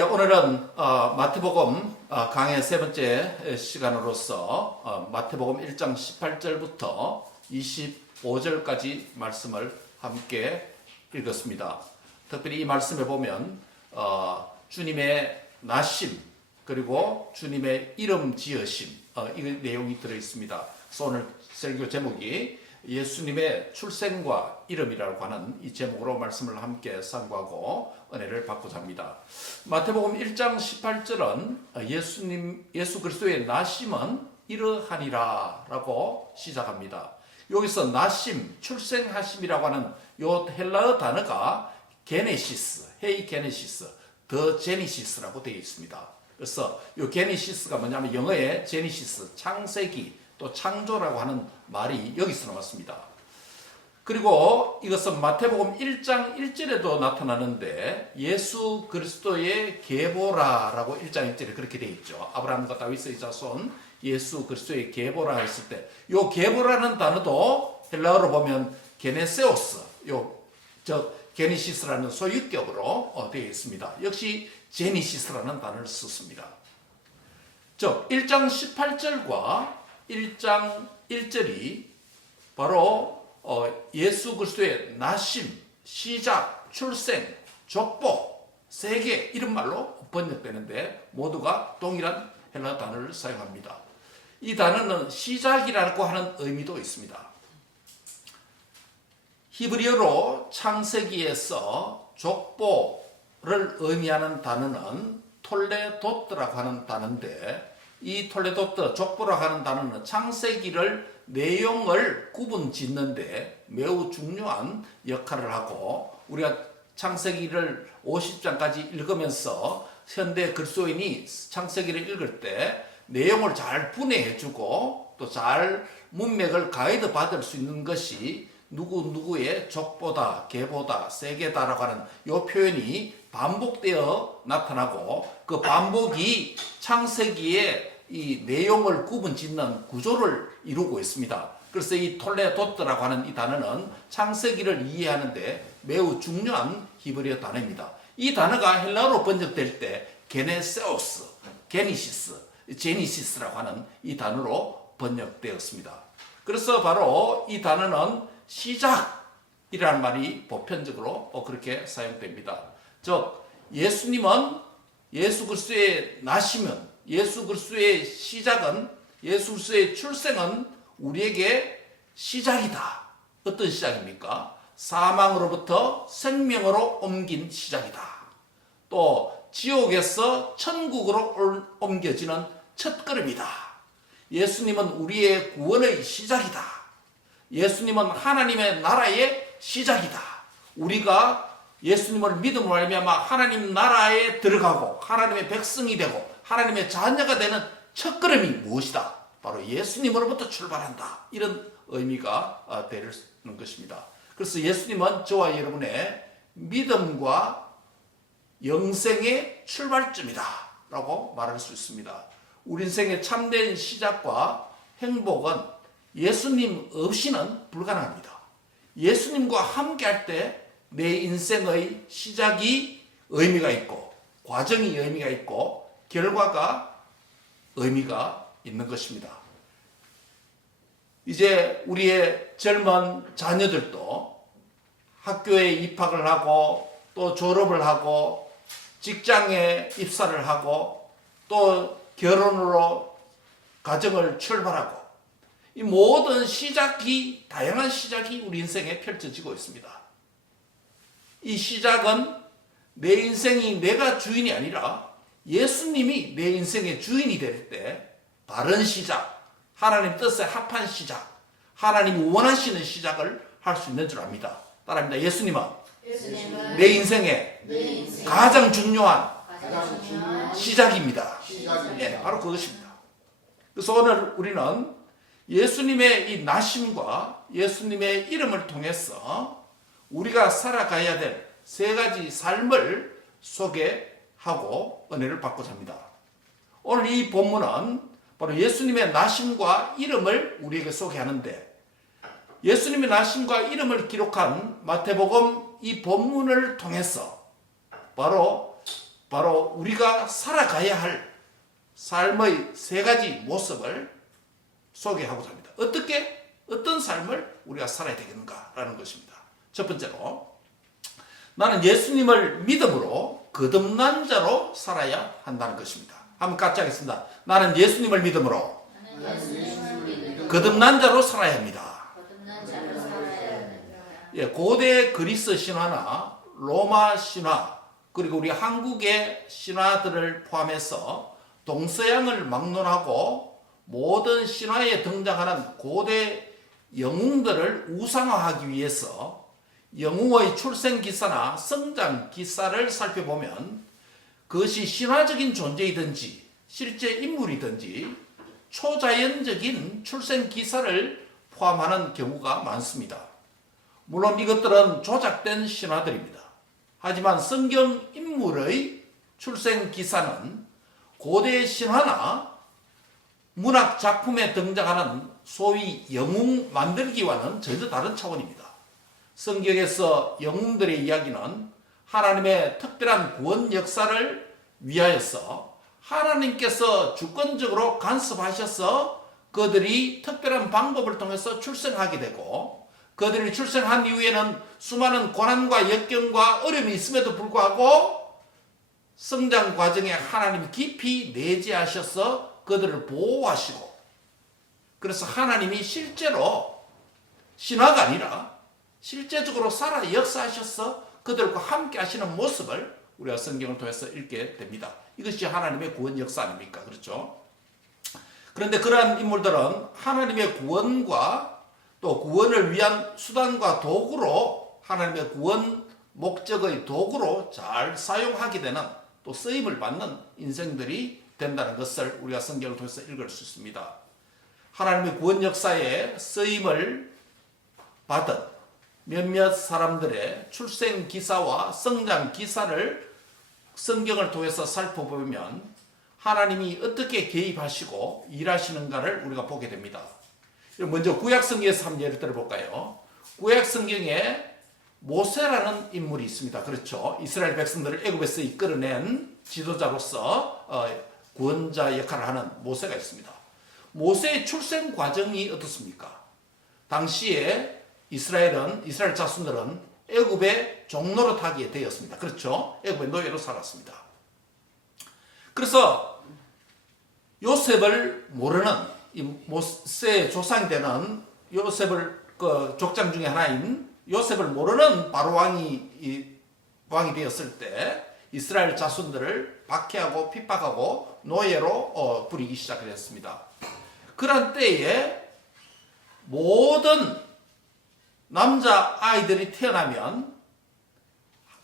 오늘은 마태복음 강의 세 번째 시간으로서 마태복음 1장 18절부터 25절까지 말씀을 함께 읽었습니다. 특별히 이 말씀에 보면 주님의 나심 그리고 주님의 이름 지으심 이 내용이 들어있습니다. 그래서 오늘 설교 제목이 예수님의 출생과 이름이라고 하는 이 제목으로 말씀을 함께 상고하고 은혜를 받고자 합니다. 마태복음 1장 18절은 예수 그리스도의 나심은 이러하니라 라고 시작합니다. 여기서 나심, 출생하심이라고 하는 요 헬라어 단어가 게네시스, 헤이 게네시스, 더 제니시스라고 되어 있습니다. 그래서 요 게네시스가 뭐냐면 영어의 제니시스, 창세기, 또 창조라고 하는 말이 여기서 나왔습니다. 그리고 이것은 마태복음 1장 1절에도 나타나는데 예수 그리스도의 계보라라고 1장 1절에 그렇게 되어 있죠. 아브라함과 다윗의 자손 예수 그리스도의 계보라 했을 때 이 계보라는 단어도 헬라어로 보면 게네세오스, 게네시스라는 소유격으로 되어 있습니다. 역시 제니시스라는 단어를 썼습니다. 즉 1장 18절과 1장 1절이 바로 예수 그리스도의 나심, 시작, 출생, 족보, 세계 이런 말로 번역되는데 모두가 동일한 헬라 단어를 사용합니다. 이 단어는 시작이라고 하는 의미도 있습니다. 히브리어로 창세기에서 족보를 의미하는 단어는 톨레도트라고 하는 단어인데 이 톨레도트, 족보라고 하는 단어는 창세기를 내용을 구분 짓는데 매우 중요한 역할을 하고 우리가 창세기를 50장까지 읽으면서 현대 그리스도인이 창세기를 읽을 때 내용을 잘 분해해주고 또 잘 문맥을 가이드 받을 수 있는 것이 누구누구의 족보다, 계보다, 세계다라고 하는 이 표현이 반복되어 나타나고 그 반복이 창세기의 이 내용을 구분 짓는 구조를 이루고 있습니다. 그래서 이 톨레도트라고 하는 이 단어는 창세기를 이해하는데 매우 중요한 히브리어 단어입니다. 이 단어가 헬라어로 번역될 때 게네세오스, 게니시스, 제니시스라고 하는 이 단어로 번역되었습니다. 그래서 바로 이 단어는 시작이라는 말이 보편적으로 그렇게 사용됩니다. 즉 예수님은 예수 그리스도의 나심은 예수 그리스도의 시작은 예수 그리스도의 출생은 우리에게 시작이다. 어떤 시작입니까? 사망으로부터 생명으로 옮긴 시작이다. 또 지옥에서 천국으로 옮겨지는 첫걸음이다. 예수님은 우리의 구원의 시작이다. 예수님은 하나님의 나라의 시작이다. 우리가 예수님을 믿음으로 말미암아 하나님 나라에 들어가고 하나님의 백성이 되고 하나님의 자녀가 되는 첫걸음이 무엇이다? 바로 예수님으로부터 출발한다. 이런 의미가 되는 것입니다. 그래서 예수님은 저와 여러분의 믿음과 영생의 출발점이다 라고 말할 수 있습니다. 우리 인생의 참된 시작과 행복은 예수님 없이는 불가능합니다. 예수님과 함께할 때 내 인생의 시작이 의미가 있고 과정이 의미가 있고 결과가 의미가 있는 것입니다. 이제 우리의 젊은 자녀들도 학교에 입학을 하고 또 졸업을 하고 직장에 입사를 하고 또 결혼으로 가정을 출발하고 이 모든 시작이 다양한 시작이 우리 인생에 펼쳐지고 있습니다. 이 시작은 내 인생이 내가 주인이 아니라 예수님이 내 인생의 주인이 될 때 바른 시작, 하나님 뜻에 합한 시작, 하나님이 원하시는 시작을 할 수 있는 줄 압니다. 따라합니다. 예수님은 내 인생의 가장 중요한 시작입니다. 네, 바로 그것입니다. 그래서 오늘 우리는 예수님의 이 나심과 예수님의 이름을 통해서 우리가 살아가야 될 세 가지 삶을 소개하고 은혜를 받고자 합니다. 오늘 이 본문은 바로 예수님의 나심과 이름을 우리에게 소개하는데 예수님의 나심과 이름을 기록한 마태복음 이 본문을 통해서 바로 바로 우리가 살아가야 할 삶의 세 가지 모습을 소개하고자 합니다. 어떤 삶을 우리가 살아야 되겠는가라는 것입니다. 첫 번째로, 나는 예수님을 믿음으로 거듭난 자로 살아야 한다는 것입니다. 한번 같이 하겠습니다. 나는 예수님을 믿음으로 거듭난 자로 살아야 합니다. 예, 고대 그리스 신화나 로마 신화, 그리고 우리 한국의 신화들을 포함해서 동서양을 막론하고 모든 신화에 등장하는 고대 영웅들을 우상화하기 위해서 영웅의 출생 기사나 성장 기사를 살펴보면 그것이 신화적인 존재이든지 실제 인물이든지 초자연적인 출생 기사를 포함하는 경우가 많습니다. 물론 이것들은 조작된 신화들입니다. 하지만 성경 인물의 출생 기사는 고대 신화나 문학 작품에 등장하는 소위 영웅 만들기와는 전혀 다른 차원입니다. 성경에서 영웅들의 이야기는 하나님의 특별한 구원 역사를 위하여서 하나님께서 주권적으로 간섭하셔서 그들이 특별한 방법을 통해서 출생하게 되고, 그들이 출생한 이후에는 수많은 고난과 역경과 어려움이 있음에도 불구하고 성장 과정에 하나님이 깊이 내재하셔서 그들을 보호하시고, 그래서 하나님이 실제로 신화가 아니라 실제적으로 살아 역사하셔서 그들과 함께 하시는 모습을 우리가 성경을 통해서 읽게 됩니다. 이것이 하나님의 구원 역사 아닙니까? 그렇죠? 그런데 그러한 인물들은 하나님의 구원과 또 구원을 위한 수단과 도구로, 하나님의 구원 목적의 도구로 잘 사용하게 되는, 또 쓰임을 받는 인생들이 된다는 것을 우리가 성경을 통해서 읽을 수 있습니다. 하나님의 구원 역사에 쓰임을 받은 몇몇 사람들의 출생 기사와 성장 기사를 성경을 통해서 살펴보면 하나님이 어떻게 개입하시고 일하시는가를 우리가 보게 됩니다. 먼저 구약성경에서 한번 예를 들어볼까요? 구약성경에 모세라는 인물이 있습니다. 그렇죠? 이스라엘 백성들을 애굽에서 이끌어낸 지도자로서 구원자 역할을 하는 모세가 있습니다. 모세의 출생 과정이 어떻습니까? 당시에 이스라엘 자손들은 애굽의 종노릇하게 되었습니다. 그렇죠? 애굽의 노예로 살았습니다. 그래서 요셉을 모르는, 이 모세의 조상이 되는 요셉을, 그 족장 중에 하나인 요셉을 모르는 바로 왕이 되었을 때 이스라엘 자손들을 박해하고 핍박하고 노예로 부리기 시작했습니다. 그런 때에 모든 남자 아이들이 태어나면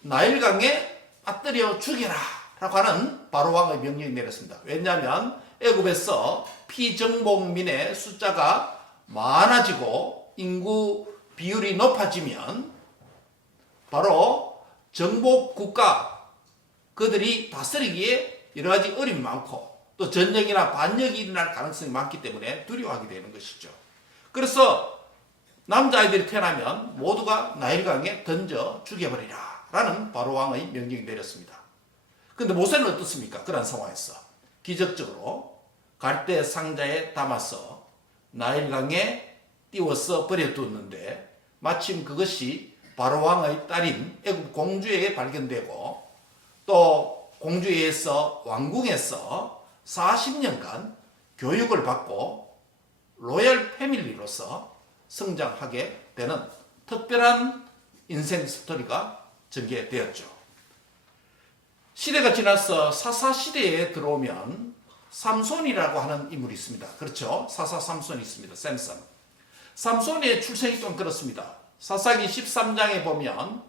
나일강에 빠뜨려 죽여라 라고 하는 바로 왕의 명령이 내렸습니다. 왜냐하면 애굽에서 피정복민의 숫자가 많아지고 인구 비율이 높아지면 바로 정복 국가, 그들이 다스리기에 여러 가지 어려움이 많고 또 전역이나 반역이 일어날 가능성이 많기 때문에 두려워하게 되는 것이죠. 그래서 남자아이들이 태어나면 모두가 나일강에 던져 죽여버리라 라는 바로 왕의 명령이 내렸습니다. 그런데 모세는 어떻습니까? 그런 상황에서 기적적으로 갈대 상자에 담아서 나일강에 띄워서 버려두었는데 마침 그것이 바로 왕의 딸인 애굽 공주에게 발견되고 또 공주에서 왕궁에서 40년간 교육을 받고 로열 패밀리로서 성장하게 되는 특별한 인생 스토리가 전개되었죠. 시대가 지나서 사사시대에 들어오면 삼손이라고 하는 인물이 있습니다. 그렇죠? 사사 삼손이 있습니다. 샘슨. 삼손의 출생이 좀 그렇습니다. 사사기 13장에 보면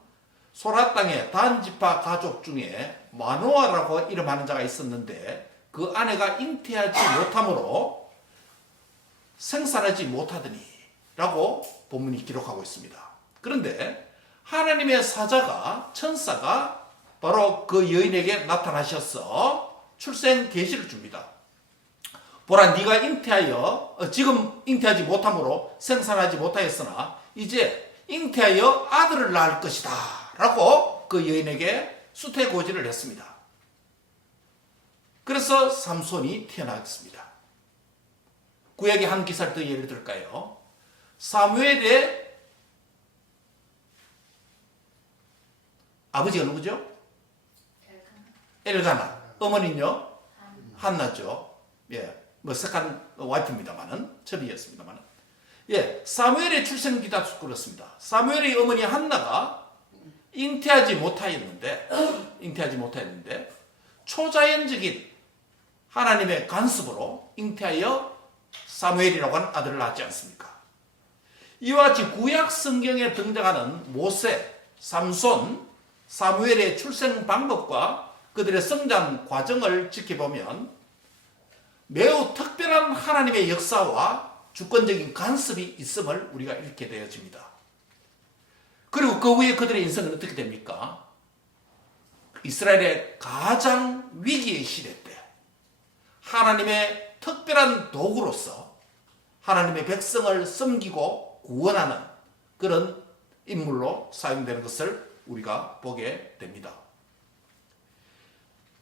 소라 땅의 단 지파 가족 중에 마노아라고 이름하는 자가 있었는데 그 아내가 잉태하지 못함으로 생산하지 못하더니 라고 본문이 기록하고 있습니다. 그런데 하나님의 사자가, 천사가 바로 그 여인에게 나타나셔서 출생 계시를 줍니다. 보라, 네가 지금 잉태하지 못함으로 생산하지 못하였으나 이제 잉태하여 아들을 낳을 것이다 라고 그 여인에게 수태고지를 했습니다. 그래서 삼손이 태어났습니다. 구약의 한 기사를 더 예를 들까요? 사무엘의 아버지가 누구죠? 엘가나. 어머니는요? 한나죠. 예, 석한 와이프입니다만은, 첩이었습니다만은. 예, 사무엘의 출생기도 그렇습니다. 사무엘의 어머니 한나가 잉태하지 못하였는데, 초자연적인 하나님의 간섭으로 잉태하여 사무엘이라고 하는 아들을 낳지 않습니까? 이와 같이 구약 성경에 등장하는 모세, 삼손, 사무엘의 출생 방법과 그들의 성장 과정을 지켜보면 매우 특별한 하나님의 역사와 주권적인 간섭이 있음을 우리가 읽게 되어집니다. 그리고 그 후에 그들의 인생은 어떻게 됩니까? 이스라엘의 가장 위기의 시대 때 하나님의 특별한 도구로서 하나님의 백성을 섬기고 구원하는 그런 인물로 사용되는 것을 우리가 보게 됩니다.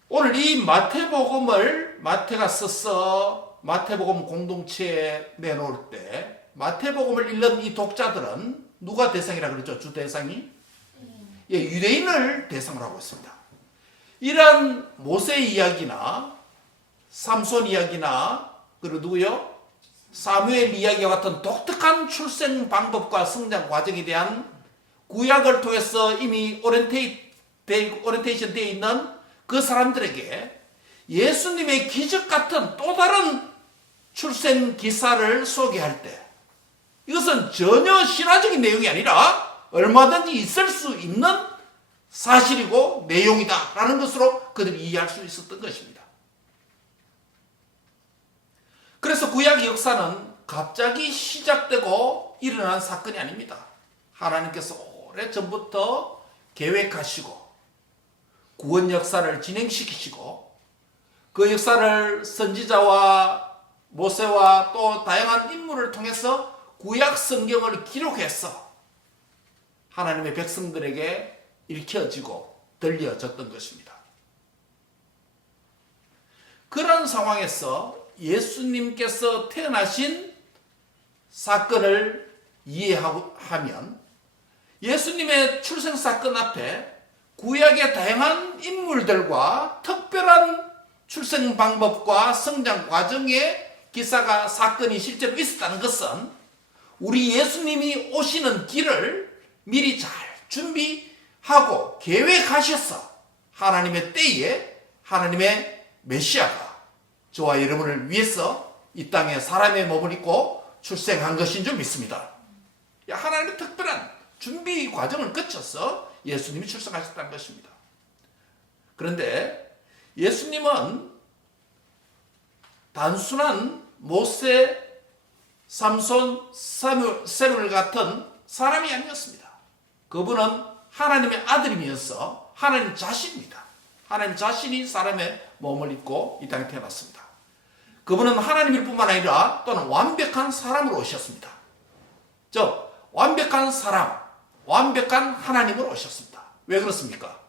오늘 이 마태복음을 마태가 써서 마태복음 공동체에 내놓을 때 마태복음을 읽는 이 독자들은 누가 대상이라 그랬죠? 주 대상이? 예, 유대인을 대상으로 하고 있습니다. 이러한 모세 이야기나 삼손 이야기나 그리고 누구요? 사무엘 이야기와 같은 독특한 출생 방법과 성장 과정에 대한 구약을 통해서 이미 오리엔테이션 되어 있는 그 사람들에게 예수님의 기적 같은 또 다른 출생 기사를 소개할 때 이것은 전혀 신화적인 내용이 아니라 얼마든지 있을 수 있는 사실이고 내용이다 라는 것으로 그들이 이해할 수 있었던 것입니다. 그래서 구약 역사는 갑자기 시작되고 일어난 사건이 아닙니다. 하나님께서 오래전부터 계획하시고 구원 역사를 진행시키시고 그 역사를 선지자와 모세와 또 다양한 인물을 통해서 구약 성경을 기록해서 하나님의 백성들에게 읽혀지고 들려졌던 것입니다. 그런 상황에서 예수님께서 태어나신 사건을 이해하면 예수님의 출생 사건 앞에 구약의 다양한 인물들과 특별한 출생 방법과 성장 과정의 기사가 사건이 실제로 있었다는 것은 우리 예수님이 오시는 길을 미리 잘 준비하고 계획하셔서 하나님의 때에 하나님의 메시아가 저와 여러분을 위해서 이 땅에 사람의 몸을 입고 출생한 것인 줄 믿습니다. 하나님의 특별한 준비 과정을 거쳐서 예수님이 출생하셨다는 것입니다. 그런데 예수님은 단순한 모세, 삼손, 사무엘 같은 사람이 아니었습니다. 그분은 하나님의 아들이면서 하나님 자신입니다. 하나님 자신이 사람의 몸을 입고 이 땅에 태어났습니다. 그분은 하나님일 뿐만 아니라 또는 완벽한 사람으로 오셨습니다. 즉 완벽한 사람, 완벽한 하나님으로 오셨습니다. 왜 그렇습니까?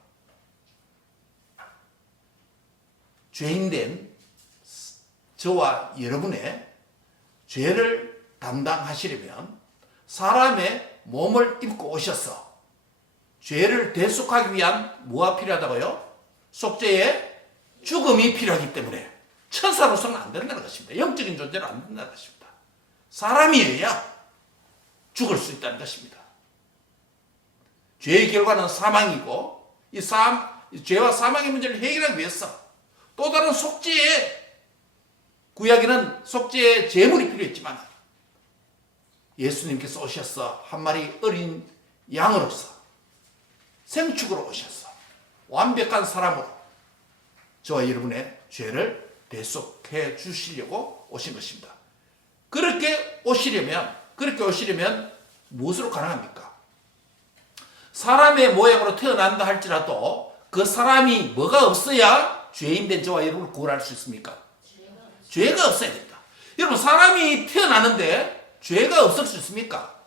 죄인된 저와 여러분의 죄를 담당하시려면 사람의 몸을 입고 오셔서 죄를 대속하기 위한 뭐가 필요하다고요? 속죄의 죽음이 필요하기 때문에 천사로서는 안 된다는 것입니다. 영적인 존재는 안 된다는 것입니다. 사람이어야 죽을 수 있다는 것입니다. 죄의 결과는 사망이고 이 죄와 사망의 문제를 해결하기 위해서 또 다른 속죄의 구약에는 속죄의 제물이 필요했지만 예수님께서 오셔서 한 마리 어린 양으로서 생축으로 오셔서 완벽한 사람으로 저와 여러분의 죄를 대속해 주시려고 오신 것입니다. 그렇게 오시려면 무엇으로 가능합니까? 사람의 모양으로 태어난다 할지라도 그 사람이 뭐가 없어야 죄인된 저와 여러분을 구원할 수 있습니까? 죄가 없어야 됩니다. 여러분 사람이 태어나는데 죄가 없을 수 있습니까?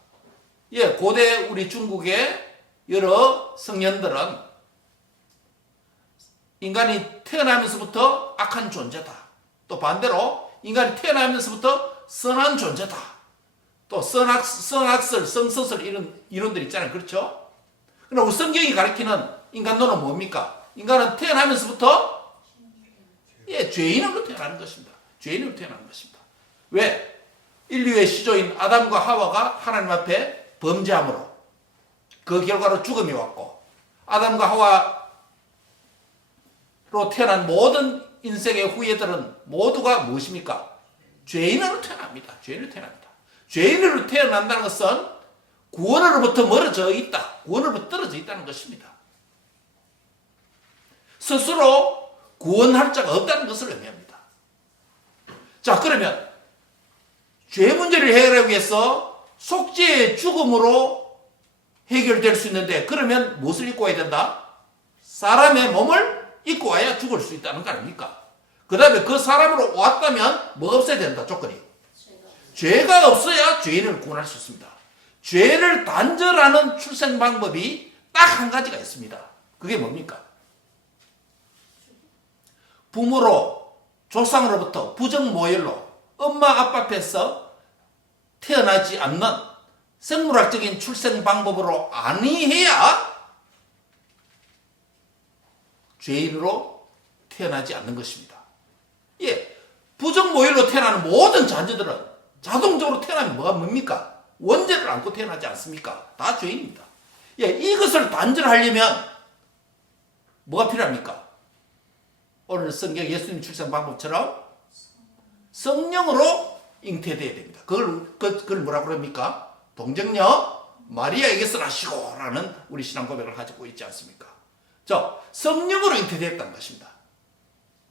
예, 고대 우리 중국의 여러 성년들은 인간이 태어나면서부터 악한 존재다. 또 반대로 인간이 태어나면서부터 선한 존재다. 또 선악설, 성서설 이런 이론들 있잖아요. 그렇죠? 그러나 우리 성경이 가리키는 인간론은 뭡니까? 인간은 태어나면서부터 죄인으로 태어나는 것입니다. 죄인으로 태어나는 것입니다. 왜? 인류의 시조인 아담과 하와가 하나님 앞에 범죄함으로 그 결과로 죽음이 왔고, 아담과 하와로 태어난 모든 인생의 후예들은 모두가 무엇입니까? 죄인으로 태어납니다. 죄인으로 태어납니다. 죄인으로 태어난다는 것은 구원으로부터 멀어져 있다. 구원으로부터 떨어져 있다는 것입니다. 스스로 구원할 자가 없다는 것을 의미합니다. 자, 그러면 죄 문제를 해결하기 위해서 속죄의 죽음으로 해결될 수 있는데, 그러면 무엇을 입고 와야 된다? 사람의 몸을 입고 와야 죽을 수 있다는 거 아닙니까? 그 다음에 그 사람으로 왔다면 뭐가 없어야 된다, 조건이? 죄가 없어야 죄인을 구원할 수 있습니다. 죄를 단절하는 출생 방법이 딱 한 가지가 있습니다. 그게 뭡니까? 부모로, 조상으로부터 부정모혈로 엄마 아빠 앞에서 태어나지 않는 생물학적인 출생 방법으로 아니해야 죄인으로 태어나지 않는 것입니다. 부정모혈로 태어나는 모든 자녀들은 자동적으로 태어나면 뭡니까? 원죄를 안고 태어나지 않습니까? 다 죄인입니다. 이것을 단절하려면 뭐가 필요합니까? 오늘 성경 예수님 출생 방법처럼 성령으로 잉태되어야 됩니다. 그걸 뭐라고 그럽니까? 동정녀 마리아에게서 나시고 라는 우리 신앙 고백을 가지고 있지 않습니까? 성령으로 잉태되었다는 것입니다.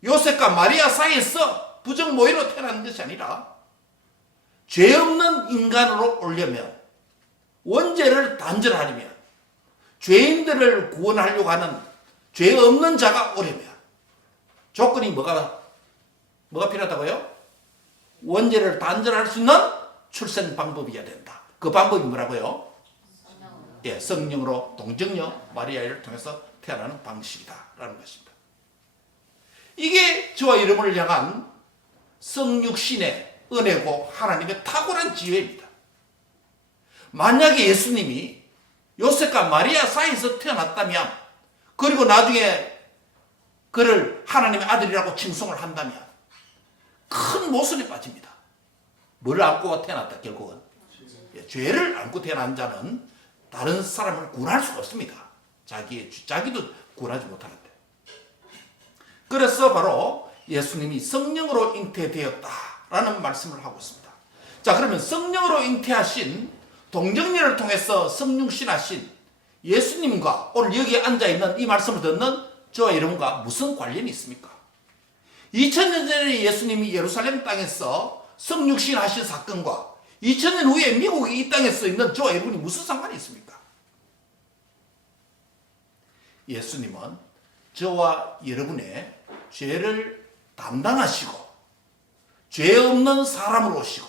요셉과 마리아 사이에서 부정모의로 태어나는 것이 아니라 죄 없는 인간으로 오려면, 원죄를 단절하려면, 죄인들을 구원하려고 하는 죄 없는 자가 오려면 조건이 뭐가 필요하다고요? 원죄를 단절할 수 있는 출생 방법이어야 된다. 그 방법이 뭐라고요? 성령으로 동정녀 마리아를 통해서 태어나는 방식이다라는 것입니다. 이게 저와 여러분을 향한 성육신의 은혜고 하나님의 탁월한 지혜입니다. 만약에 예수님이 요셉과 마리아 사이에서 태어났다면, 그리고 나중에 그를 하나님의 아들이라고 칭송을 한다면 큰 모순에 빠집니다. 뭘 안고 태어났다? 결국은 죄를 안고 태어난 자는 다른 사람을 구원할 수가 없습니다. 자기도 구원하지 못하는데. 그래서 바로 예수님이 성령으로 잉태되었다라는 말씀을 하고 있습니다. 자, 그러면 성령으로 잉태하신 동정녀를 통해서 성육신하신 예수님과 오늘 여기에 앉아있는 이 말씀을 듣는 저와 여러분과 무슨 관련이 있습니까? 2000년 전에 예수님이 예루살렘 땅에서 성육신하신 사건과 2000년 후에 미국이 이 땅에 서 있는 저와 여러분이 무슨 상관이 있습니까? 예수님은 저와 여러분의 죄를 담당하시고 죄 없는 사람으로 오시고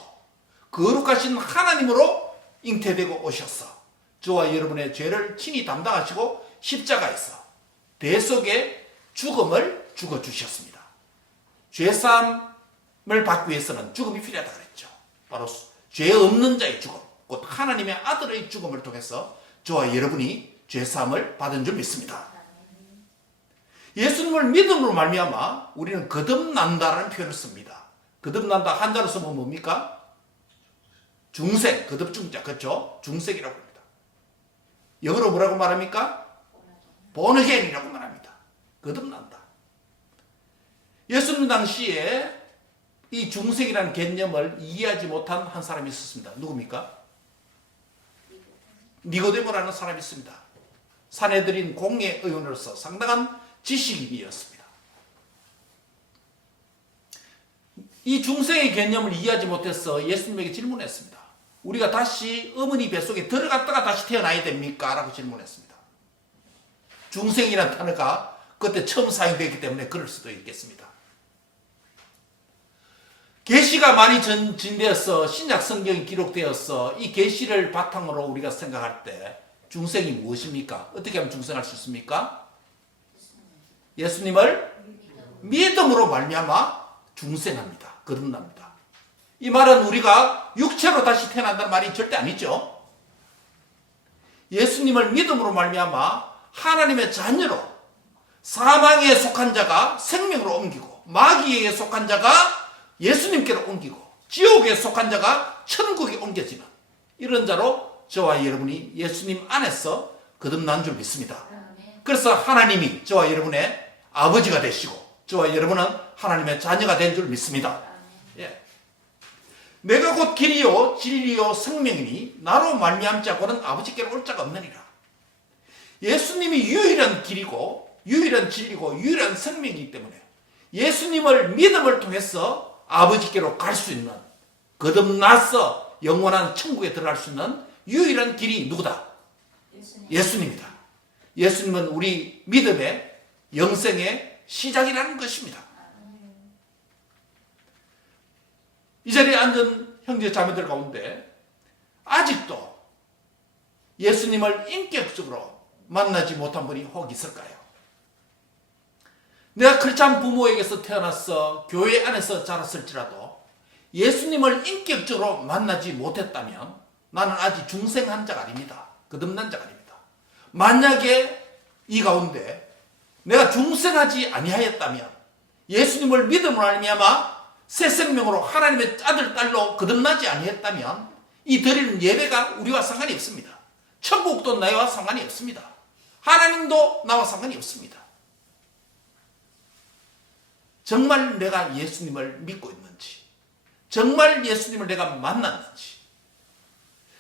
거룩하신 하나님으로 잉태되고 오셔서 저와 여러분의 죄를 친히 담당하시고 십자가에서 대속의 죽음을 죽어주셨습니다. 죄사함을 받기 위해서는 죽음이 필요하다 그랬죠. 바로 죄 없는 자의 죽음, 곧 하나님의 아들의 죽음을 통해서 저와 여러분이 죄사함을 받은 줄 믿습니다. 예수님을 믿음으로 말미암아 우리는 거듭난다라는 표현을 씁니다. 거듭난다 한자로 쓰면 뭡니까? 중생, 거듭중자, 그렇죠? 중생이라고 합니다. 영어로 뭐라고 말합니까? born again이라고 말합니다. 거듭난다. 예수님 당시에 이 중생이라는 개념을 이해하지 못한 한 사람이 있었습니다. 누굽니까? 니고데모라는 사람이 있습니다. 산헤드린 공회 의원으로서 상당한 지식인이었습니다. 이 중생의 개념을 이해하지 못해서 예수님에게 질문했습니다. 우리가 다시 어머니 뱃속에 들어갔다가 다시 태어나야 됩니까? 라고 질문했습니다. 중생이라는 단어가 그때 처음 사용되었기 때문에 그럴 수도 있겠습니다. 계시가 많이 전진되어서 신약 성경이 기록되어서 이 계시를 바탕으로 우리가 생각할 때 중생이 무엇입니까? 어떻게 하면 중생할 수 있습니까? 예수님을 믿음으로 말미암아 중생합니다. 거듭납니다. 이 말은 우리가 육체로 다시 태어난다는 말이 절대 아니죠. 예수님을 믿음으로 말미암아 하나님의 자녀로, 사망에 속한 자가 생명으로 옮기고, 마귀에 속한 자가 예수님께로 옮기고, 지옥에 속한 자가 천국에 옮겨지는 이런 자로 저와 여러분이 예수님 안에서 거듭난 줄 믿습니다. 그래서 하나님이 저와 여러분의 아버지가 되시고 저와 여러분은 하나님의 자녀가 된 줄 믿습니다. 예. 내가 곧 길이요 진리요 생명이니 나로 말미암지 않고는 아버지께로 올 자가 없느니라. 예수님이 유일한 길이고 유일한 진리고 유일한 생명이기 때문에 예수님을 믿음을 통해서 아버지께로 갈 수 있는, 거듭나서 영원한 천국에 들어갈 수 있는 유일한 길이 누구다? 예수님이다. 예수님은 우리 믿음의 영생의 시작이라는 것입니다. 이 자리에 앉은 형제 자매들 가운데 아직도 예수님을 인격적으로 만나지 못한 분이 혹 있을까요? 내가 크리스찬 부모에게서 태어나서 교회 안에서 자랐을지라도 예수님을 인격적으로 만나지 못했다면 나는 아직 중생한 자가 아닙니다. 거듭난 자가 아닙니다. 만약에 이 가운데 내가 중생하지 아니하였다면, 예수님을 믿음으로 말미암아 새 생명으로 하나님의 아들 딸로 거듭나지 아니했다면 이 드리는 예배가 우리와 상관이 없습니다. 천국도 나와 상관이 없습니다. 하나님도 나와 상관이 없습니다. 정말 내가 예수님을 믿고 있는지, 정말 예수님을 내가 만났는지,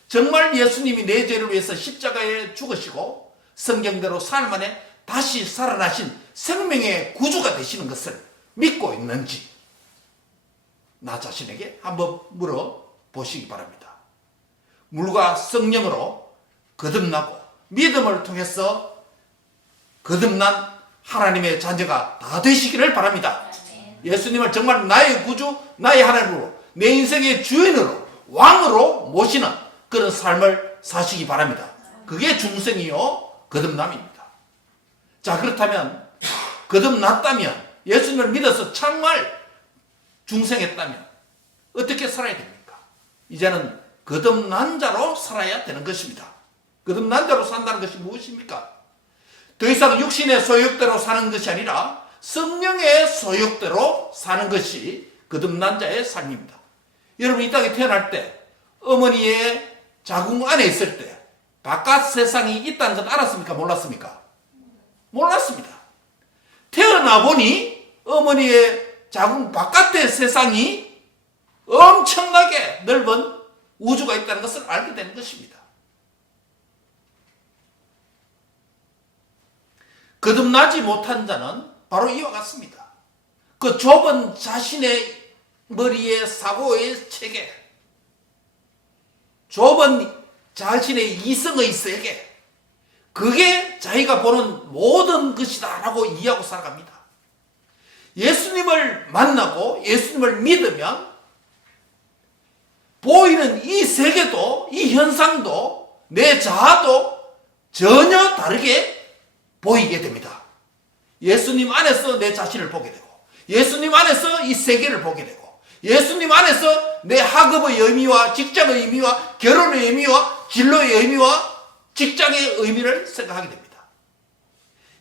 정말 예수님이 내 죄를 위해서 십자가에 죽으시고 성경대로 사흘 만에 다시 살아나신 생명의 구주가 되시는 것을 믿고 있는지 나 자신에게 한번 물어보시기 바랍니다. 물과 성령으로 거듭나고 믿음을 통해서 거듭난 하나님의 자녀가 다 되시기를 바랍니다. 예수님을 정말 나의 구주, 나의 하나님으로, 내 인생의 주인으로, 왕으로 모시는 그런 삶을 사시기 바랍니다. 그게 중생이요 거듭남입니다. 자, 그렇다면 거듭났다면, 예수님을 믿어서 정말 중생했다면 어떻게 살아야 됩니까? 이제는 거듭난 자로 살아야 되는 것입니다. 거듭난 자로 산다는 것이 무엇입니까? 더 이상 육신의 소욕대로 사는 것이 아니라 성령의 소욕대로 사는 것이 거듭난 자의 삶입니다. 여러분, 이 땅에 태어날 때 어머니의 자궁 안에 있을 때 바깥 세상이 있다는 것 알았습니까? 몰랐습니까? 몰랐습니다. 태어나 보니 어머니의 자궁 바깥의 세상이 엄청나게 넓은 우주가 있다는 것을 알게 되는 것입니다. 거듭나지 못한 자는 바로 이와 같습니다. 그 좁은 자신의 머리의 사고의 체계, 좁은 자신의 이성의 세계, 그게 자기가 보는 모든 것이다 라고 이해하고 살아갑니다. 예수님을 만나고 예수님을 믿으면 보이는 이 세계도, 이 현상도, 내 자아도 전혀 다르게 보이게 됩니다. 예수님 안에서 내 자신을 보게 되고, 예수님 안에서 이 세계를 보게 되고, 예수님 안에서 내 학업의 의미와 직장의 의미와 결혼의 의미와 진로의 의미와 직장의 의미를 생각하게 됩니다.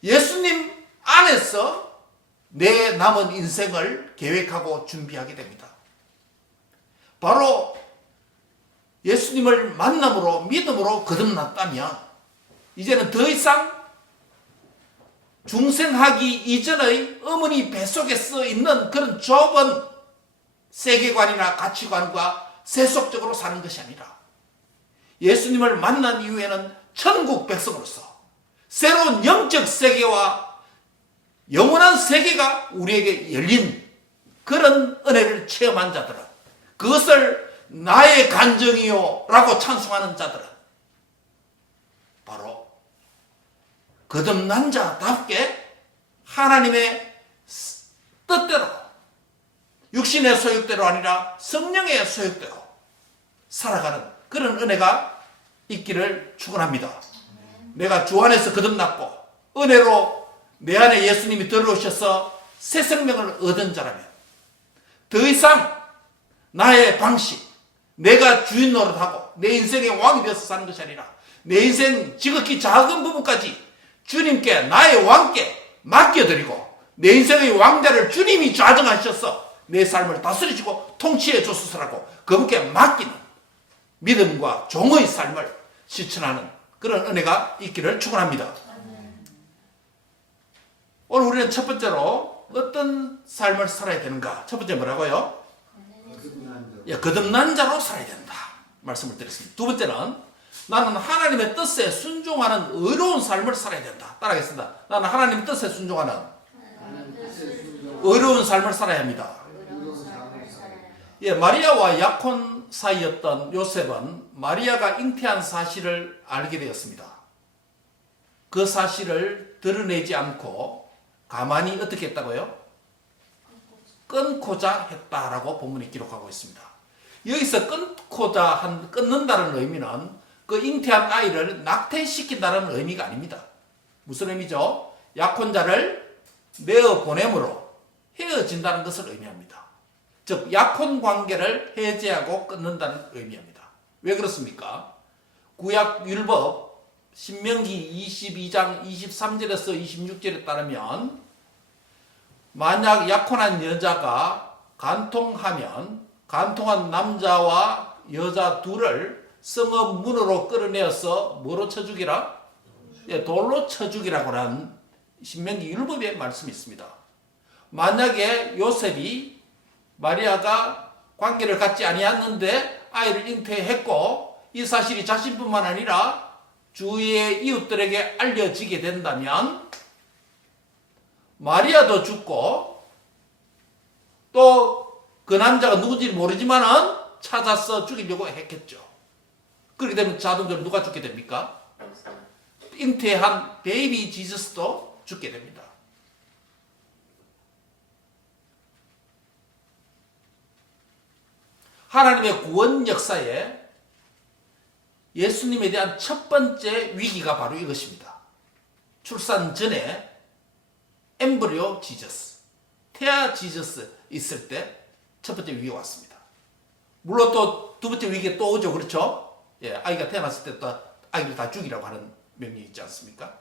예수님 안에서 내 남은 인생을 계획하고 준비하게 됩니다. 바로 예수님을 만남으로, 믿음으로 거듭났다면 이제는 더 이상 중생하기 이전의 어머니 뱃속에 써 있는 그런 좁은 세계관이나 가치관과 세속적으로 사는 것이 아니라 예수님을 만난 이후에는 천국 백성으로서 새로운 영적 세계와 영원한 세계가 우리에게 열린 그런 은혜를 체험한 자들은, 그것을 나의 간정이요 라고 찬송하는 자들은 바로 거듭난 자답게 하나님의 뜻대로, 육신의 소욕대로 아니라 성령의 소욕대로 살아가는 그런 은혜가 있기를 축원합니다. 내가 주 안에서 거듭났고 은혜로 내 안에 예수님이 들어오셔서 새 생명을 얻은 자라면 더 이상 나의 방식, 내가 주인 노릇하고 내 인생의 왕이 되어서 사는 것이 아니라 내 인생 지극히 작은 부분까지 주님께, 나의 왕께 맡겨드리고 내 인생의 왕자를 주님이 좌정하셔서 내 삶을 다스리시고 통치해 주소서라고 그분께 맡기는 믿음과 종의 삶을 실천하는 그런 은혜가 있기를 축원합니다. 오늘 우리는 첫 번째로 어떤 삶을 살아야 되는가? 첫 번째 뭐라고요? 거듭난 자로 살아야 된다 말씀을 드렸습니다. 두 번째는 나는 하나님의 뜻에 순종하는 의로운 삶을 살아야 된다. 따라하겠습니다. 나는 하나님의 뜻에 순종하는 의로운 삶을 살아야 합니다. 마리아와 약혼 사이였던 요셉은 마리아가 잉태한 사실을 알게 되었습니다. 그 사실을 드러내지 않고 가만히 어떻게 했다고요? 끊고자 했다라고 본문이 기록하고 있습니다. 여기서 끊는다는 의미는 그 잉태한 아이를 낙태시킨다는 의미가 아닙니다. 무슨 의미죠? 약혼자를 내어 보냄으로 헤어진다는 것을 의미합니다. 즉 약혼 관계를 해제하고 끊는다는 의미입니다. 왜 그렇습니까? 구약 율법 신명기 22장 23절에서 26절에 따르면 만약 약혼한 여자가 간통하면 간통한 남자와 여자 둘을 성읍 문으로 끌어내어서 뭐로 쳐 죽이라? 돌로 쳐 죽이라고 하는 신명기 율법의 말씀이 있습니다. 만약에 요셉이 마리아가 관계를 갖지 아니했는데 아이를 잉태했고 이 사실이 자신뿐만 아니라 주위의 이웃들에게 알려지게 된다면 마리아도 죽고 또 그 남자가 누군지 모르지만은 찾아서 죽이려고 했겠죠. 그렇게 되면 자동적으로 누가 죽게 됩니까? 잉태한 베이비 지저스도 죽게 됩니다. 하나님의 구원 역사에 예수님에 대한 첫 번째 위기가 바로 이것입니다. 출산 전에 엠브리오 지저스, 태아 지저스 있을 때 첫 번째 위기가 왔습니다. 물론 또 두 번째 위기가 또 오죠. 그렇죠? 아이가 태어났을 때 또 아이를 다 죽이라고 하는 명령이 있지 않습니까?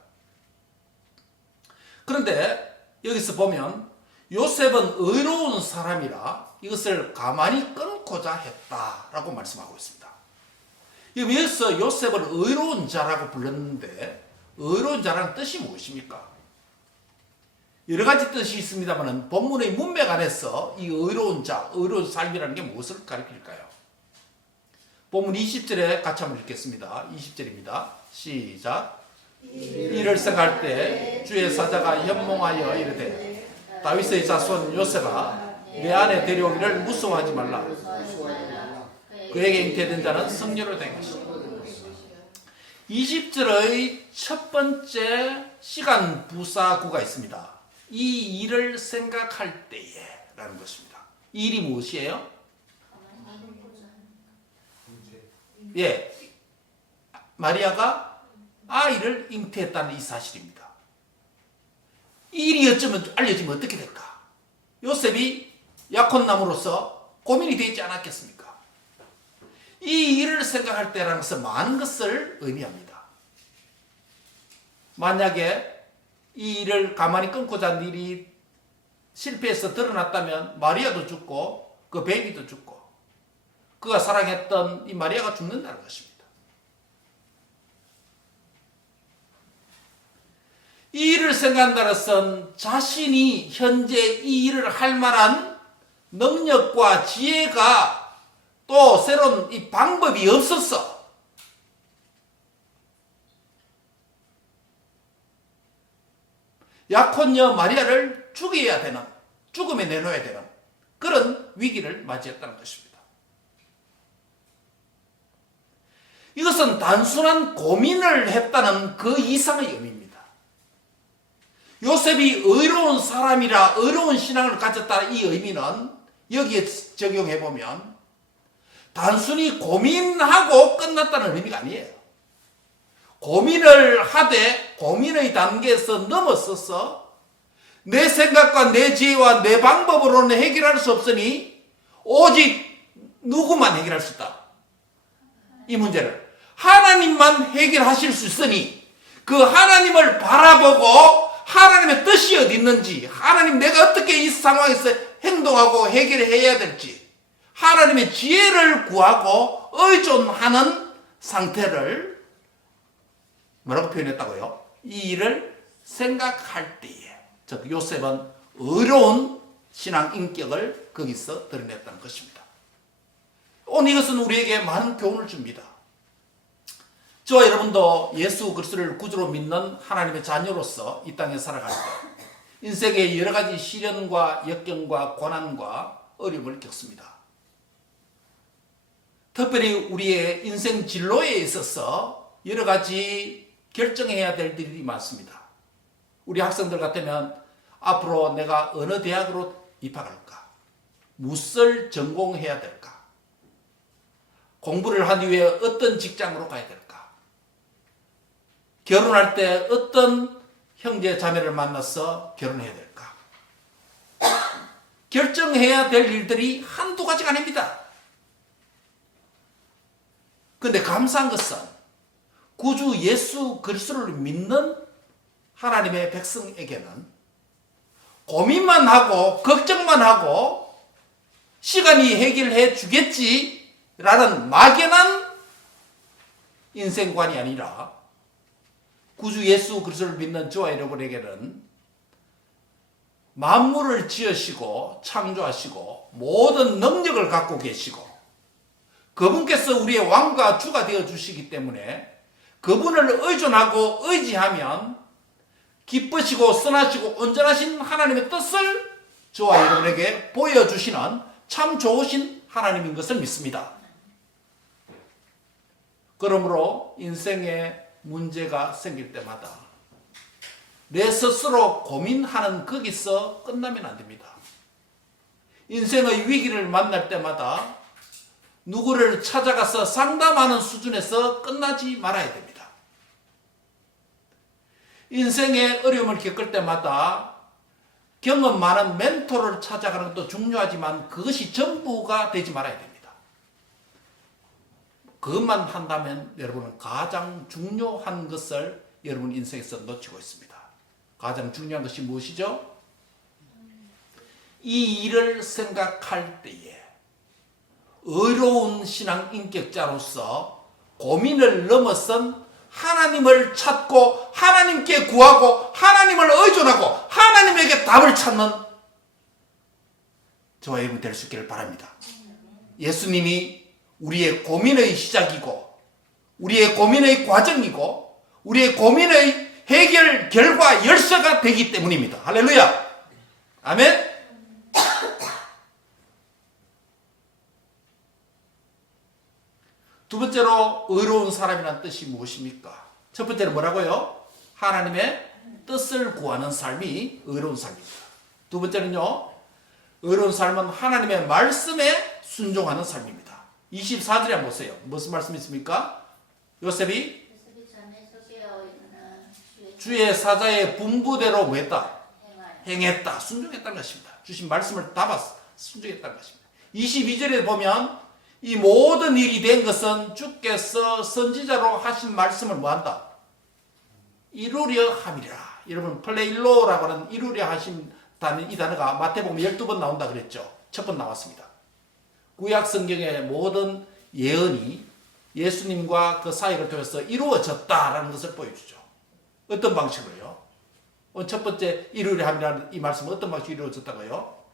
그런데 여기서 보면 요셉은 의로운 사람이라 이것을 가만히 끊고자 했다라고 말씀하고 있습니다. 여기서 요셉을 의로운 자라고 불렀는데 의로운 자라는 뜻이 무엇입니까? 여러 가지 뜻이 있습니다만 본문의 문맥 안에서 이 의로운 자, 의로운 삶이라는 게 무엇을 가리킬까요? 본문 20절에 같이 한번 읽겠습니다. 20절입니다. 시작. 이를 생각할 때 주의 사자가 현몽하여 이르되 다윗의 자손 요셉아 내 안에 데려오기를 무서워하지 말라. 그에게 잉태된 자는 성녀로 된 것이다. 20절의 첫 번째 시간 부사구가 있습니다. 이 일을 생각할 때에 라는 것입니다. 이 일이 무엇이에요? 마리아가 아이를 잉태했다는 이 사실입니다. 이 일이 어쩌면 알려지면 어떻게 될까? 요셉이 약혼남으로서 고민이 되지 않았겠습니까? 이 일을 생각할 때라는 것은 많은 것을 의미합니다. 만약에 이 일을 가만히 끊고자 한 일이 실패해서 드러났다면 마리아도 죽고 그 베이비도 죽고 그가 사랑했던 이 마리아가 죽는다는 것입니다. 이 일을 생각한다는 것은 자신이 현재 이 일을 할 만한 능력과 지혜가 또 새로운 이 방법이 없었어. 약혼녀 마리아를 죽여야 되는, 죽음에 내놓아야 되는 그런 위기를 맞이했다는 것입니다. 이것은 단순한 고민을 했다는 그 이상의 의미입니다. 요셉이 의로운 사람이라 의로운 신앙을 가졌다는 이 의미는 여기에 적용해보면 단순히 고민하고 끝났다는 의미가 아니에요. 고민을 하되 고민의 단계에서 넘어서서 내 생각과 내 지혜와 내 방법으로는 해결할 수 없으니 오직 누구만 해결할 수 있다. 이 문제를 하나님만 해결하실 수 있으니 그 하나님을 바라보고 하나님의 뜻이 어디 있는지, 하나님 내가 어떻게 이 상황에서 행동하고 해결해야 될지 하나님의 지혜를 구하고 의존하는 상태를 뭐라고 표현했다고요? 이 일을 생각할 때에, 즉 요셉은 의로운 신앙 인격을 거기서 드러냈다는 것입니다. 오늘 이것은 우리에게 많은 교훈을 줍니다. 저와 여러분도 예수 그리스도를 구주로 믿는 하나님의 자녀로서 이 땅에 살아갈 때 인생의 여러 가지 시련과 역경과 고난과 어려움을 겪습니다. 특별히 우리의 인생 진로에 있어서 여러 가지 결정해야 될 일이 많습니다. 우리 학생들 같으면 앞으로 내가 어느 대학으로 입학할까? 무엇을 전공해야 될까? 공부를 한 이후에 어떤 직장으로 가야 될까? 결혼할 때 어떤 형제 자매를 만나서 결혼해야 될까? 결정해야 될 일들이 한두 가지가 아닙니다. 그런데 감사한 것은 구주 예수 그리스도를 믿는 하나님의 백성에게는 고민만 하고 걱정만 하고 시간이 해결해 주겠지라는 막연한 인생관이 아니라 구주 예수 그리스도를 믿는 저와 여러분에게는 만물을 지으시고 창조하시고 모든 능력을 갖고 계시고 그분께서 우리의 왕과 주가 되어 주시기 때문에 그분을 의존하고 의지하면 기쁘시고 선하시고 온전하신 하나님의 뜻을 저와 여러분에게 보여주시는 참 좋으신 하나님인 것을 믿습니다. 그러므로 인생에 문제가 생길 때마다 내 스스로 고민하는 거기서 끝나면 안 됩니다. 인생의 위기를 만날 때마다 누구를 찾아가서 상담하는 수준에서 끝나지 말아야 됩니다. 인생의 어려움을 겪을 때마다 경험 많은 멘토를 찾아가는 것도 중요하지만 그것이 전부가 되지 말아야 됩니다. 그것만 한다면 여러분은 가장 중요한 것을 여러분 인생에서 놓치고 있습니다. 가장 중요한 것이 무엇이죠? 이 일을 생각할 때에 의로운 신앙 인격자로서 고민을 넘어선 하나님을 찾고 하나님께 구하고 하나님을 의존하고 하나님에게 답을 찾는 저와 여러분 될 수 있기를 바랍니다. 예수님이 우리의 고민의 시작이고 우리의 고민의 과정이고 우리의 고민의 해결 결과 열쇠가 되기 때문입니다. 할렐루야. 아멘. 두 번째로 의로운 사람이란 뜻이 무엇입니까? 첫 번째는 뭐라고요? 하나님의 뜻을 구하는 삶이 의로운 삶입니다. 두 번째는요, 의로운 삶은 하나님의 말씀에 순종하는 삶입니다. 24절에 한번 보세요. 무슨 말씀이 있습니까? 요셉이 주의 사자의 분부대로 뭐 했다? 행했다. 순종했다는 것입니다. 주신 말씀을 다 순종했다는 것입니다. 22절에 보면 이 모든 일이 된 것은 주께서 선지자로 하신 말씀을 뭐한다? 이루려 함이라. 여러분 플레일로라고 하는 이루려 하신 이 단어가 마태복음 12번 나온다 그랬죠. 첫 번 나왔습니다. 구약 성경의 모든 예언이 예수님과 그 사역을 통해서 이루어졌다라는 것을 보여주죠. 어떤 방식으로요? 첫 번째 이루려 함이라는 이 말씀은 어떤 방식으로 이루어졌다고요?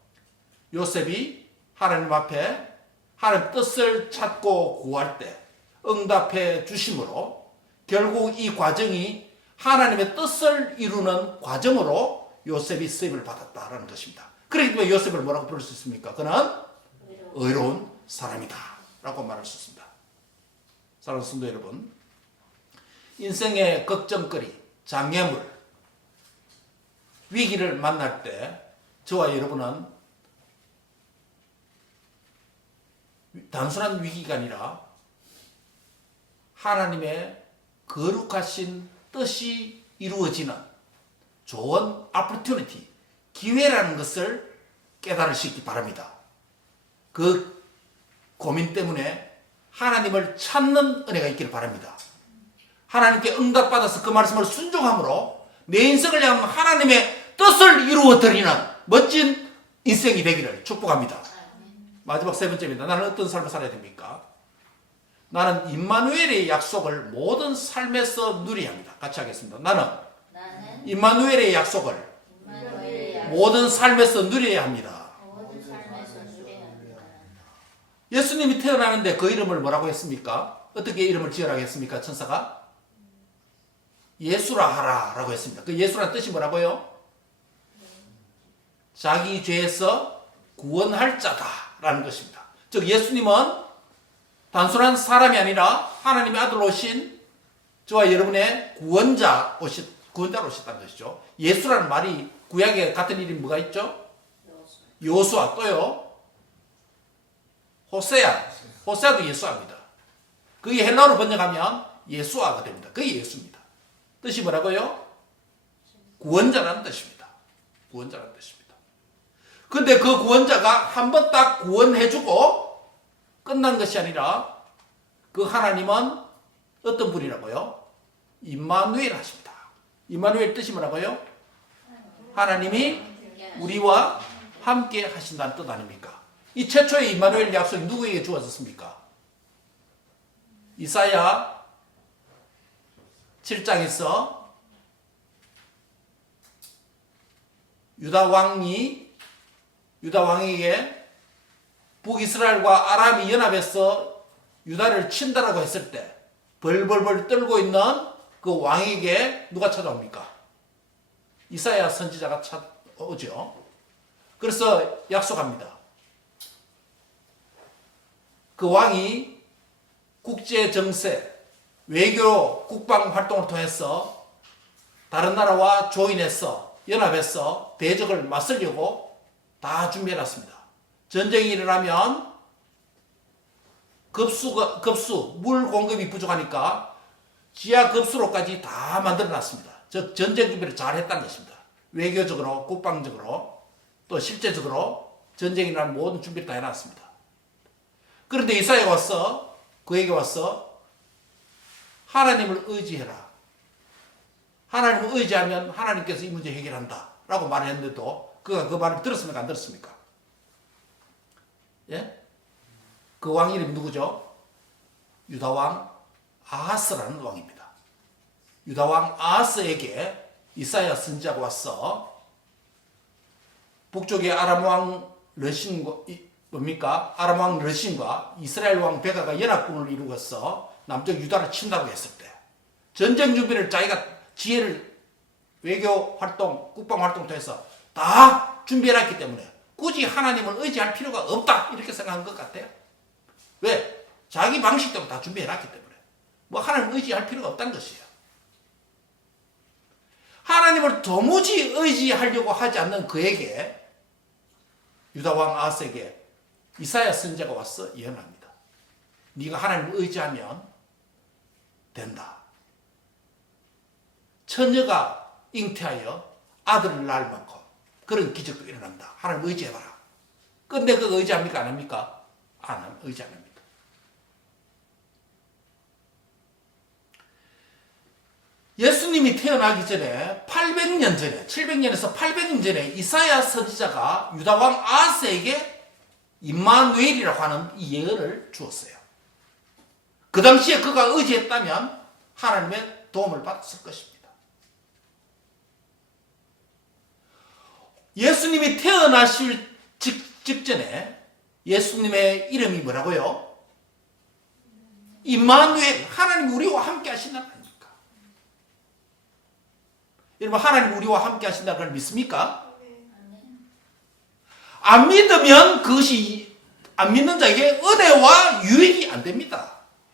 요셉이 하나님 앞에 하나님 뜻을 찾고 구할 때 응답해 주심으로 결국 이 과정이 하나님의 뜻을 이루는 과정으로 요셉이 쓰임을 받았다라는 것입니다. 그렇기 때문에 요셉을 뭐라고 부를 수 있습니까? 그는 의로운 사람이다 라고 말할 수 있습니다. 사랑하는 성도 여러분, 인생의 걱정거리, 장애물, 위기를 만날 때 저와 여러분은 단순한 위기가 아니라 하나님의 거룩하신 뜻이 이루어지는 좋은 opportunity, 기회라는 것을 깨달으시기 바랍니다. 그 고민 때문에 하나님을 찾는 은혜가 있기를 바랍니다. 하나님께 응답받아서 그 말씀을 순종함으로 내 인생을 향한 하나님의 뜻을 이루어 드리는 멋진 인생이 되기를 축복합니다. 마지막 세 번째입니다. 나는 어떤 삶을 살아야 됩니까? 나는 임마누엘의 약속을 모든 삶에서 누려야 합니다. 같이 하겠습니다. 나는 임마누엘의 약속을 모든 삶에서 누려야 합니다. 예수님이 태어나는데 그 이름을 뭐라고 했습니까? 어떻게 이름을 지으라고 했습니까? 천사가? 예수라 하라 라고 했습니다. 그 예수라는 뜻이 뭐라고요? 자기 죄에서 구원할 자다 라는 것입니다. 즉 예수님은 단순한 사람이 아니라 하나님의 아들로 오신 저와 여러분의 구원자로 오셨다는 것이죠. 예수라는 말이 구약에 같은 이름이 뭐가 있죠? 요수아, 또요 호세아도 예수아입니다. 그게 헬라어로 번역하면 예수아가 됩니다. 그게 예수입니다. 뜻이 뭐라고요? 구원자라는 뜻입니다. 구원자라는 뜻입니다. 근데 그 구원자가 한 번 딱 구원해주고 끝난 것이 아니라 그 하나님은 어떤 분이라고요? 임마누엘 하십니다. 임마누엘 뜻이 뭐라고요? 하나님이 우리와 함께 하신다는 뜻 아닙니까? 이 최초의 임마누엘 약속이 누구에게 주어졌습니까? 이사야 7장에서 유다 왕에게 북이스라엘과 아람이 연합해서 유다를 친다라고 했을 때 벌벌벌 떨고 있는 그 왕에게 누가 찾아옵니까? 이사야 선지자가 찾아오죠. 그래서 약속합니다. 그 왕이 국제 정세, 외교, 국방 활동을 통해서 다른 나라와 조인해서 연합해서 대적을 맞서려고 다 준비해놨습니다. 전쟁이 일어나면 급수, 물 공급이 부족하니까 지하 급수로까지 다 만들어놨습니다. 즉 전쟁 준비를 잘 했다는 것입니다. 외교적으로, 국방적으로, 또 실제적으로 전쟁이 일어나는 모든 준비를 다 해놨습니다. 그런데 이사야가 와서 그에게 와서 하나님을 의지해라. 하나님을 의지하면 하나님께서 이 문제 해결한다 라고 말을 했는데도 그가 그 말을 들었습니까? 안 들었습니까? 예? 그 왕 이름이 누구죠? 유다왕 아하스라는 왕입니다. 유다왕 아하스에게 이사야 선지자가 와서 북쪽의 아람왕 르신과 뭡니까? 아람왕 르신과 이스라엘 왕 베가가 연합군을 이루어서 남쪽 유다를 친다고 했을 때 전쟁 준비를 자기가 지혜를 외교 활동, 국방 활동 통해서 다 준비해놨기 때문에 굳이 하나님을 의지할 필요가 없다 이렇게 생각한 것 같아요. 왜? 자기 방식대로 다 준비해놨기 때문에 뭐 하나님을 의지할 필요가 없다는 것이에요. 하나님을 도무지 의지하려고 하지 않는 그에게 유다왕 아하스에게 이사야 선지자가 와서 예언합니다. 네가 하나님을 의지하면 된다. 처녀가 잉태하여 아들을 낳을 만큼 그런 기적도 일어난다. 하나님 의지해봐라. 근데 그거 의지합니까? 안 합니까? 의지 안 합니다. 예수님이 태어나기 전에 800년 전에 700년에서 800년 전에 이사야 선지자가 유다왕 아하스에게 임마누엘이라고 하는 이 예언을 주었어요. 그 당시에 그가 의지했다면 하나님의 도움을 받았을 것입니다. 예수님이 태어나실 직전에 예수님의 이름이 뭐라고요? 임마누엘, 하나님 우리와 함께 하신다는 겁니까? 여러분, 하나님 우리와 함께 하신다는 걸 믿습니까? 안 믿으면 그것이 안 믿는 자에게 은혜와 유익이 안 됩니다.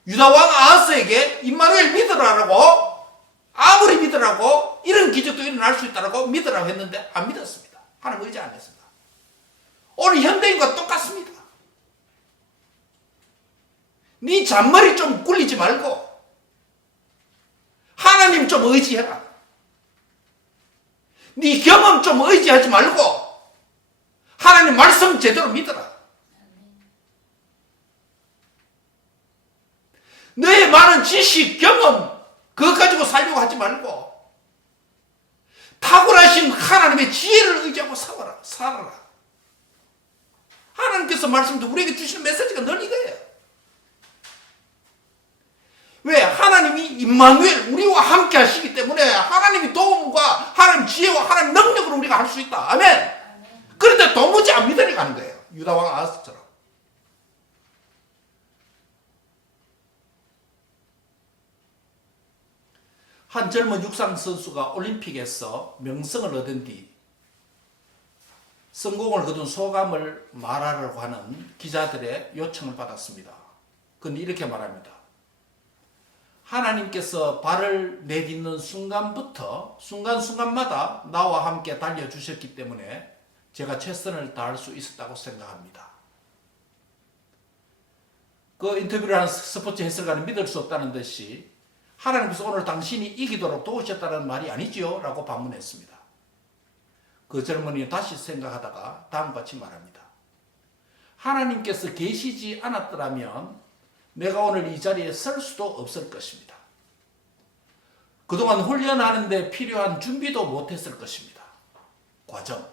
유다왕 아하스에게 임마누엘 믿으라고 아무리 믿으라고 이런 기적도 일어날 수 있다고 믿으라고 했는데 안 믿었습니다. 하나님 의지 안 했습니다. 오늘 현대인과 똑같습니다. 네 잔머리 좀 굴리지 말고 하나님 좀 의지해라. 네 경험 좀 의지하지 말고 하나님 말씀 제대로 믿어라. 너의 많은 지식, 경험 그것 가지고 살려고 하지 말고 탁월하신 하나님의 지혜를 의지하고 살아라. 하나님께서 말씀도 우리에게 주시는 메시지가 늘 이거예요. 왜? 하나님이 임마누엘 우리와 함께 하시기 때문에 하나님의 도움과 하나님 지혜와 하나님 능력으로 우리가 할 수 있다. 아멘. 그런데 도무지 안 믿으니까 하는 거예요. 유다왕 아하스처럼. 한 젊은 육상 선수가 올림픽에서 명성을 얻은 뒤 성공을 거둔 소감을 말하려고 하는 기자들의 요청을 받았습니다. 그런데 이렇게 말합니다. 하나님께서 발을 내딛는 순간부터 순간순간마다 나와 함께 달려주셨기 때문에 제가 최선을 다할 수 있었다고 생각합니다. 그 인터뷰를 한 스포츠 해설가는 믿을 수 없다는 듯이 하나님께서 오늘 당신이 이기도록 도우셨다는 말이 아니지요? 라고 반문했습니다. 그 젊은이는 다시 생각하다가 다음과 같이 말합니다. 하나님께서 계시지 않았더라면 내가 오늘 이 자리에 설 수도 없을 것입니다. 그동안 훈련하는데 필요한 준비도 못했을 것입니다. 과정.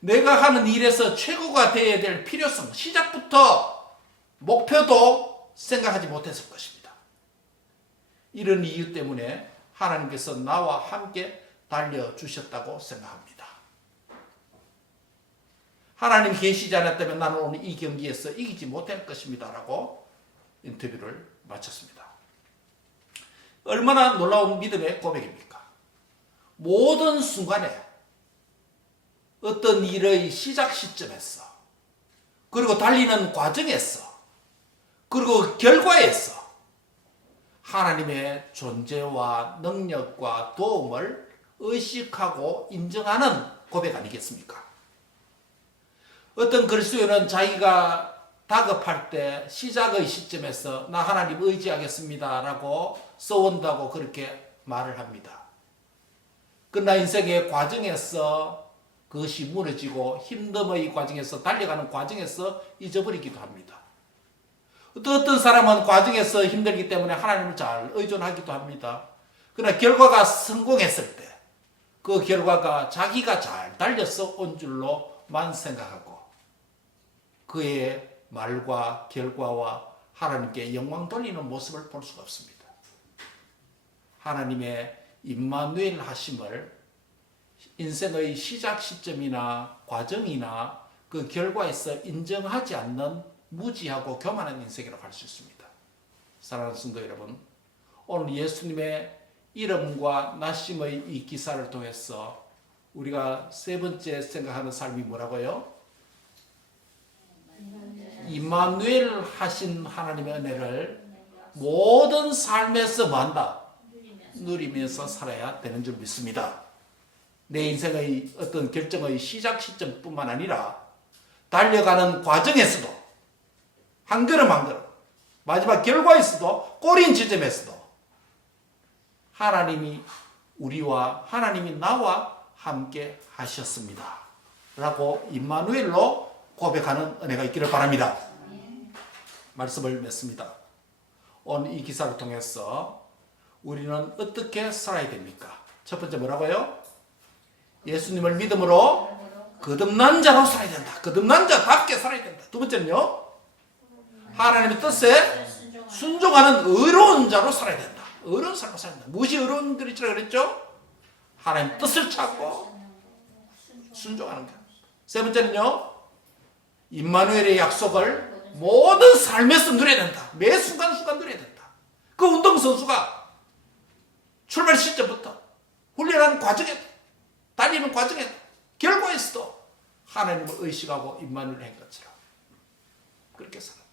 내가 하는 일에서 최고가 되어야 될 필요성, 시작부터 목표도 생각하지 못했을 것입니다. 이런 이유 때문에 하나님께서 나와 함께 달려주셨다고 생각합니다. 하나님이 계시지 않았다면 나는 오늘 이 경기에서 이기지 못할 것입니다. 라고 인터뷰를 마쳤습니다. 얼마나 놀라운 믿음의 고백입니까? 모든 순간에 어떤 일의 시작 시점에서 그리고 달리는 과정에서 그리고 결과에서 하나님의 존재와 능력과 도움을 의식하고 인정하는 고백 아니겠습니까? 어떤 그리스도인은 자기가 다급할 때 시작의 시점에서 나 하나님 의지하겠습니다 라고 써온다고 그렇게 말을 합니다. 그러나 인생의 과정에서 그것이 무너지고 힘듦의 과정에서 달려가는 과정에서 잊어버리기도 합니다. 어떤 사람은 과정에서 힘들기 때문에 하나님을 잘 의존하기도 합니다. 그러나 결과가 성공했을 때 그 결과가 자기가 잘 달려서 온 줄로만 생각하고 그의 말과 결과와 하나님께 영광 돌리는 모습을 볼 수가 없습니다. 하나님의 임마누엘 하심을 인생의 시작 시점이나 과정이나 그 결과에서 인정하지 않는 무지하고 교만한 인생이라고 할 수 있습니다. 사랑하는 성도 여러분, 오늘 예수님의 이름과 나심의 이 기사를 통해서 우리가 세 번째 생각하는 삶이 뭐라고요? 임마누엘 하신 하나님의 은혜를 모든 삶에서 뭐한다? 누리면서 살아야 되는 줄 믿습니다. 내 인생의 어떤 결정의 시작 시점뿐만 아니라 달려가는 과정에서도 한 걸음 한 걸음 마지막 결과에서도 꼬린 지점에서도 하나님이 우리와 하나님이 나와 함께 하셨습니다. 라고 임마누엘로 고백하는 은혜가 있기를 바랍니다. 말씀을 맺습니다. 오늘 이 기사를 통해서 우리는 어떻게 살아야 됩니까? 첫 번째 뭐라고요? 예수님을 믿음으로 거듭난 자로 살아야 된다. 거듭난 자답게 살아야 된다. 두 번째는요, 하나님의 뜻에 순종하는 의로운 자로 살아야 된다. 의로운 삶을 살아야 된다. 무엇이 의로운 들이라 그랬죠? 하나님의 뜻을 찾고 순종하는 것. 세 번째는요, 임마누엘의 약속을 모든 삶에서 누려야 된다. 매 순간순간 누려야 된다. 그 운동선수가 출발 시점부터 훈련하는 과정에 달리는 과정에 결과에서도 하나님을 의식하고 임마누엘 한 것처럼 그렇게 살았다.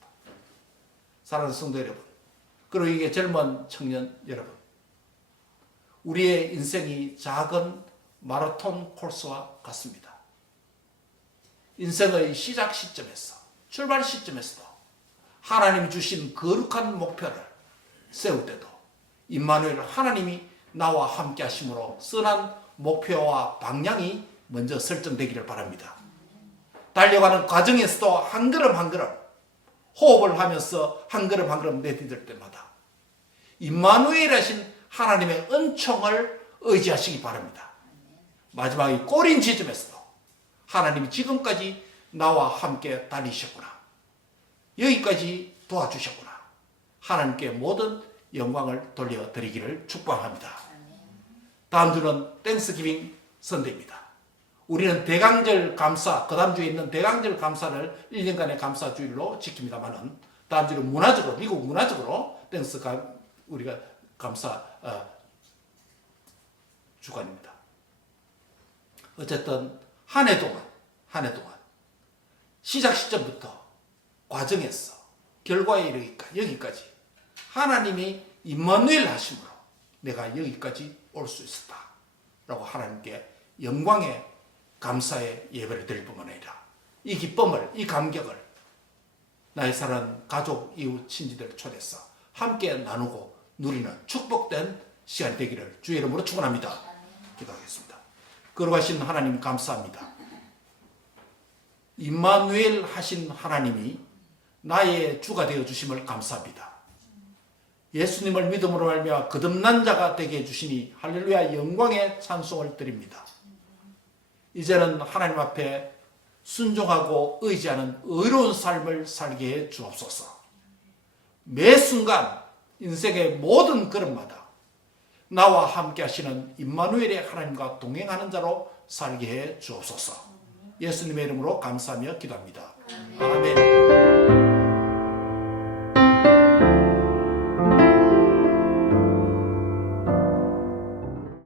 사랑하는 성도 여러분, 그리고 이게 젊은 청년 여러분, 우리의 인생이 작은 마라톤 코스와 같습니다. 인생의 시작 시점에서 출발 시점에서도 하나님이 주신 거룩한 목표를 세울 때도 임마누엘 하나님이 나와 함께 하심으로 선한 목표와 방향이 먼저 설정되기를 바랍니다. 달려가는 과정에서도 한 걸음 한 걸음 호흡을 하면서 한 걸음 한 걸음 내디딜 때마다 임마누엘 하신 하나님의 은총을 의지하시기 바랍니다. 마지막에 꼬린 지점에서도 하나님이 지금까지 나와 함께 다니셨구나. 여기까지 도와주셨구나. 하나님께 모든 영광을 돌려드리기를 축복합니다. 다음 주는 땡스기빙 선대입니다. 우리는 대강절 감사, 그 다음 주에 있는 대강절 감사를 1년간의 감사주일로 지킵니다만은 다음 주는 문화적으로, 미국 문화적으로 우리가 감사 주간입니다. 어쨌든 한 해 동안 시작 시점부터 과정에서 결과에 이르기까지 여기까지 하나님이 임마누엘 하심으로 내가 여기까지 올 수 있었다 라고 하나님께 영광의 감사의 예배를 드릴 뿐만 아니라 이 기쁨을, 이 감격을 나의 사랑하는 가족, 이웃, 친지들 초대해서 함께 나누고 누리는 축복된 시간이 되기를 주의 이름으로 축원합니다. 기도하겠습니다. 거룩하신 하나님 감사합니다. 임마누엘 하신 하나님이 나의 주가 되어 주심을 감사합니다. 예수님을 믿음으로 말미암아 거듭난 자가 되게 해주시니 할렐루야 영광의 찬송을 드립니다. 이제는 하나님 앞에 순종하고 의지하는 의로운 삶을 살게 해 주옵소서. 매 순간 인생의 모든 걸음마다 나와 함께 하시는 임마누엘의 하나님과 동행하는 자로 살게 해 주옵소서. 예수님의 이름으로 감사하며 기도합니다. 아멘.